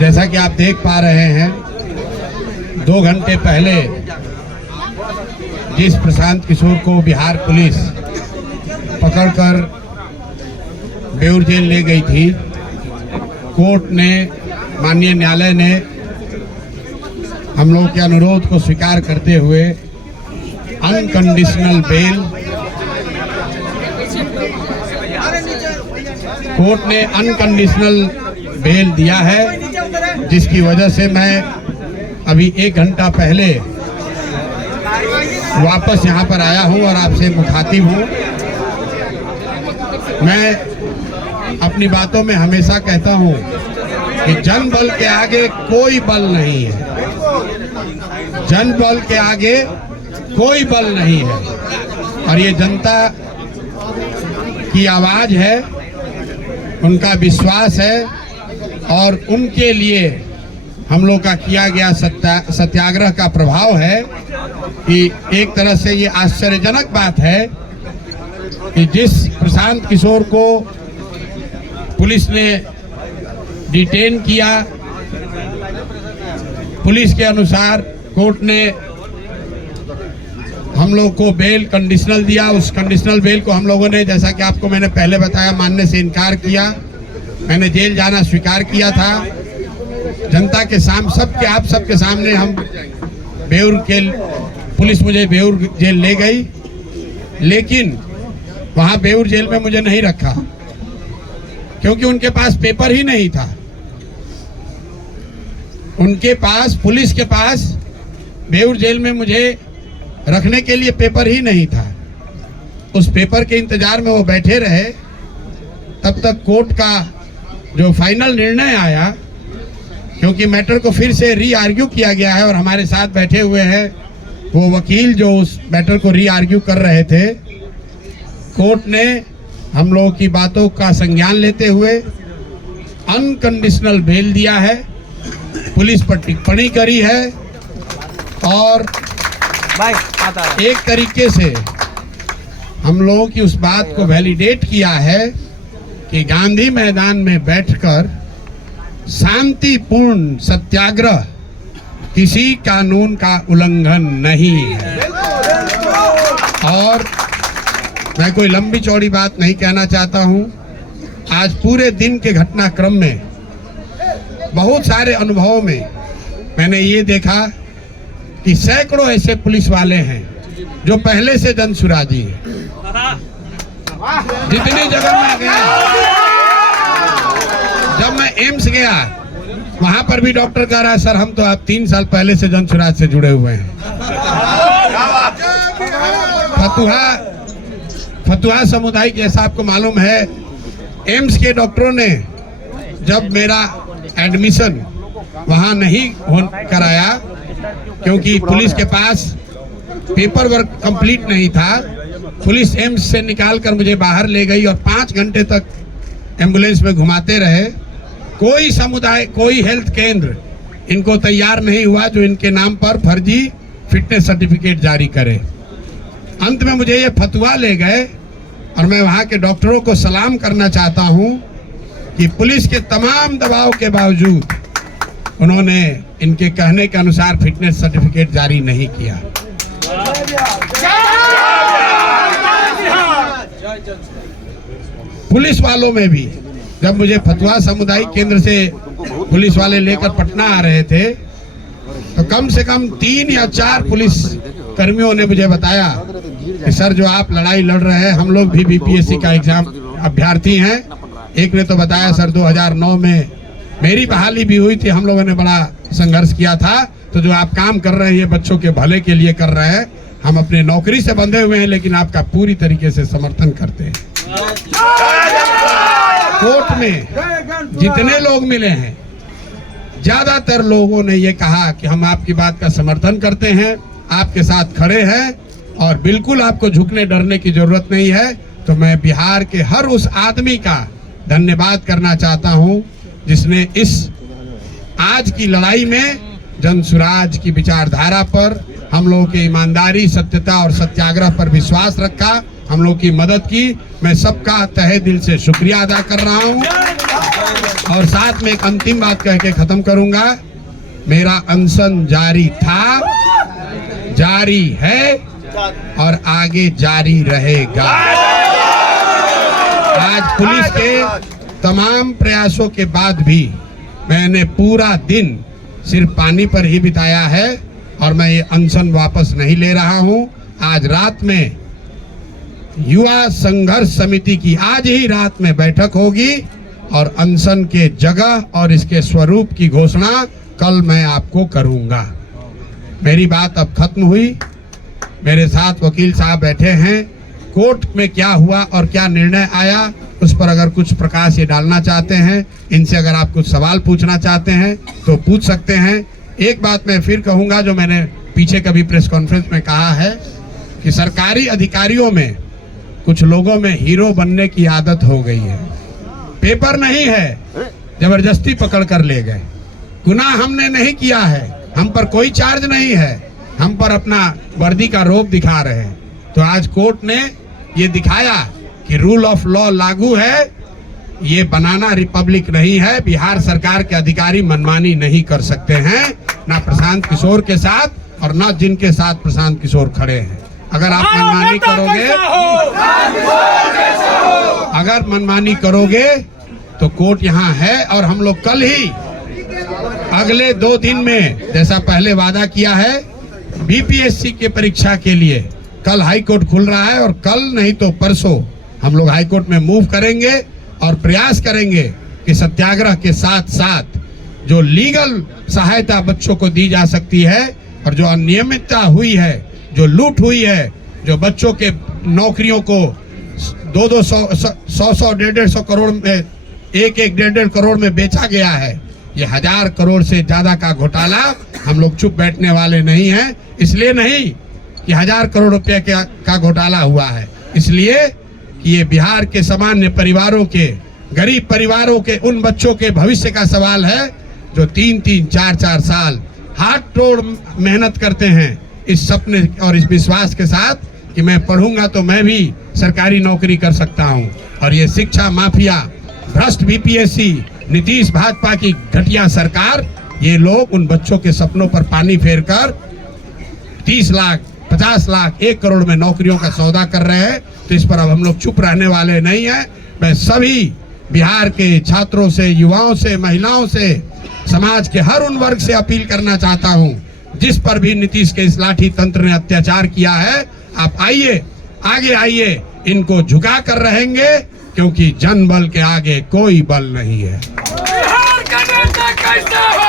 जैसा कि आप देख पा रहे हैं, 2 घंटे पहले जिस प्रशांत किशोर को बिहार पुलिस पकड़कर बेउर जेल ले गई थी, कोर्ट ने, माननीय न्यायालय ने हम लोगों के अनुरोध को स्वीकार करते हुए अनकंडीशनल बेल, कोर्ट ने अनकंडीशनल बेल दिया है, जिसकी वजह से मैं अभी 1 घंटा पहले वापस यहाँ पर आया हूँ और आपसे मुखातिब हूँ। मैं अपनी बातों में हमेशा कहता हूँ कि जन बल के आगे कोई बल नहीं है, जन बल के आगे कोई बल नहीं है, और ये जनता की आवाज है, उनका विश्वास है, और उनके लिए हम लोग का किया गया सत्याग्रह का प्रभाव है कि एक तरह से ये आश्चर्यजनक बात है कि जिस प्रशांत किशोर को पुलिस ने डिटेन किया, पुलिस के अनुसार कोर्ट ने हम लोग को बेल कंडीशनल दिया। उस कंडीशनल बेल को हम लोगों ने, जैसा कि आपको मैंने पहले बताया, मानने से इनकार किया। मैंने जेल जाना स्वीकार किया था। जनता के सामने, आप सबके सामने हम बेउर जेल, पुलिस मुझे बेउर जेल ले गई, लेकिन वहां बेउर जेल में मुझे नहीं रखा क्योंकि उनके पास पेपर ही नहीं था। उनके पास, पुलिस के पास बेउर जेल में मुझे रखने के लिए पेपर ही नहीं था। उस पेपर के इंतजार में वो बैठे रहे, तब तक कोर्ट का जो फाइनल निर्णय आया, क्योंकि मैटर को फिर से री आर्ग्यू किया गया है और हमारे साथ बैठे हुए हैं वो वकील जो उस मैटर को री आर्ग्यू कर रहे थे। कोर्ट ने हम लोगों की बातों का संज्ञान लेते हुए अनकंडीशनल बेल दिया है, पुलिस पर टिप्पणी करी है और एक तरीके से हम लोगों की उस बात को वैलिडेट किया है कि गांधी मैदान में बैठकर शांतिपूर्ण सत्याग्रह किसी कानून का उल्लंघन नहीं है। और मैं कोई लंबी चौड़ी बात नहीं कहना चाहता हूं। आज पूरे दिन के घटनाक्रम में, बहुत सारे अनुभवों में मैंने ये देखा कि सैकड़ों ऐसे पुलिस वाले हैं जो पहले से जनसुराजी हैं। जितनी जगह मैं गया, जब मैं एम्स गया, वहां पर भी डॉक्टर कह रहा है, सर हम तो आप 3 साल पहले से जनसुराज से जुड़े हुए हैं। फतुहा समुदाय, जैसा आपको मालूम है, एम्स के डॉक्टरों ने जब मेरा एडमिशन वहां नहीं कराया क्योंकि पुलिस के पास पेपर वर्क कंप्लीट नहीं था, पुलिस एम्स से निकाल कर मुझे बाहर ले गई और 5 घंटे तक एम्बुलेंस में घुमाते रहे। कोई समुदाय, कोई हेल्थ केंद्र इनको तैयार नहीं हुआ जो इनके नाम पर फर्जी फिटनेस सर्टिफिकेट जारी करे। अंत में मुझे ये फतवा ले गए और मैं वहाँ के डॉक्टरों को सलाम करना चाहता हूँ कि पुलिस के तमाम दबाव के बावजूद उन्होंने इनके कहने के अनुसार फिटनेस सर्टिफिकेट जारी नहीं किया। पुलिस वालों में भी, जब मुझे फतुहा सामुदायिक केंद्र से पुलिस वाले लेकर पटना आ रहे थे, तो कम से कम 3 या 4 पुलिस कर्मियों ने मुझे बताया कि सर जो आप लड़ाई लड़ रहे हैं, हम लोग भी बीपीएससी का एग्जाम अभ्यर्थी हैं। एक ने तो बताया सर 2009 में मेरी बहाली भी हुई थी, हम लोगों ने बड़ा संघर्ष किया था, तो जो आप काम कर रहे हैं ये बच्चों के भले के लिए कर रहे हैं। हम अपने नौकरी से बंधे हुए हैं लेकिन आपका पूरी तरीके से समर्थन करते हैं। कोर्ट में जितने लोग मिले हैं, ज्यादातर लोगों ने ये कहा कि हम आपकी बात का समर्थन करते हैं, आपके साथ खड़े हैं और बिल्कुल आपको झुकने डरने की जरूरत नहीं है। तो मैं बिहार के हर उस आदमी का धन्यवाद करना चाहता हूं जिसने इस आज की लड़ाई में जन सुराज की विचारधारा पर, हम लोगों की ईमानदारी, सत्यता और सत्याग्रह पर विश्वास रखा, हम लोग की मदद की। मैं सबका तहे दिल से शुक्रिया अदा कर रहा हूं। और साथ में एक अंतिम बात कह के खत्म करूंगा। मेरा अनशन जारी था, जारी है और आगे जारी रहेगा। आज पुलिस के तमाम प्रयासों के बाद भी मैंने पूरा दिन सिर्फ पानी पर ही बिताया है और मैं ये अनशन वापस नहीं ले रहा हूं। आज रात में युवा संघर्ष समिति की आज ही रात में बैठक होगी और अनशन के जगह और इसके स्वरूप की घोषणा कल मैं आपको करूंगा। मेरी बात अब खत्म हुई। मेरे साथ वकील साहब बैठे हैं। कोर्ट में क्या हुआ और क्या निर्णय आया उस पर अगर कुछ प्रकाश ये डालना चाहते हैं, इनसे अगर आप कुछ सवाल पूछना चाहते हैं तो पूछ सकते हैं। एक बात मैं फिर कहूंगा जो मैंने पीछे कभी प्रेस कॉन्फ्रेंस में कहा है कि सरकारी अधिकारियों में कुछ लोगों में हीरो बनने की आदत हो गई है। पेपर नहीं है, जबरदस्ती पकड़ कर ले गए। गुनाह हमने नहीं किया है, हम पर कोई चार्ज नहीं है, हम पर अपना वर्दी का रोब दिखा रहे हैं। तो आज कोर्ट ने ये दिखाया कि रूल ऑफ लॉ लागू है, ये बनाना रिपब्लिक नहीं है। बिहार सरकार के अधिकारी मनमानी नहीं कर सकते हैं, ना प्रशांत किशोर के साथ और ना जिनके साथ प्रशांत किशोर खड़े हैं। अगर आप मनमानी करोगे तो कोर्ट यहाँ है। और हम लोग कल ही अगले 2 दिन में जैसा पहले वादा किया है बीपीएससी के परीक्षा के लिए कल हाई कोर्ट खुल रहा है और कल नहीं तो परसों हम लोग हाई कोर्ट में मूव करेंगे और प्रयास करेंगे कि सत्याग्रह के साथ साथ जो लीगल सहायता बच्चों को दी जा सकती है और जो अनियमितता हुई है, जो लूट हुई है, जो बच्चों के नौकरियों को 200, 100, 150 करोड़ में 1-1.5 करोड़ में बेचा गया है, ये 1000 करोड़ से ज्यादा का घोटाला हम लोग चुप बैठने वाले नहीं हैं। इसलिए नहीं कि 1000 करोड़ रुपए का घोटाला हुआ है, इसलिए कि ये बिहार के सामान्य परिवारों के, गरीब परिवारों के उन बच्चों के भविष्य का सवाल है जो 3-3, 4-4 साल हाथ तोड़ मेहनत करते हैं इस सपने और इस विश्वास के साथ कि मैं पढ़ूंगा तो मैं भी सरकारी नौकरी कर सकता हूं। और ये शिक्षा माफिया, भ्रष्ट बीपीएससी, नीतीश भाजपा की घटिया सरकार, ये लोग उन बच्चों के सपनों पर पानी फेरकर 30 लाख, 50 लाख, 1 करोड़ में नौकरियों का सौदा कर रहे हैं। तो इस पर अब हम लोग चुप रहने वाले नहीं हैं। मैं सभी बिहार के छात्रों से, युवाओं से, महिलाओं से, समाज के हर उन वर्ग से अपील करना चाहता हूं जिस पर भी नीतीश के इस लाठी तंत्र ने अत्याचार किया है, आप आइए, आगे आइए, इनको झुका कर रहेंगे क्योंकि जनबल के आगे कोई बल नहीं है।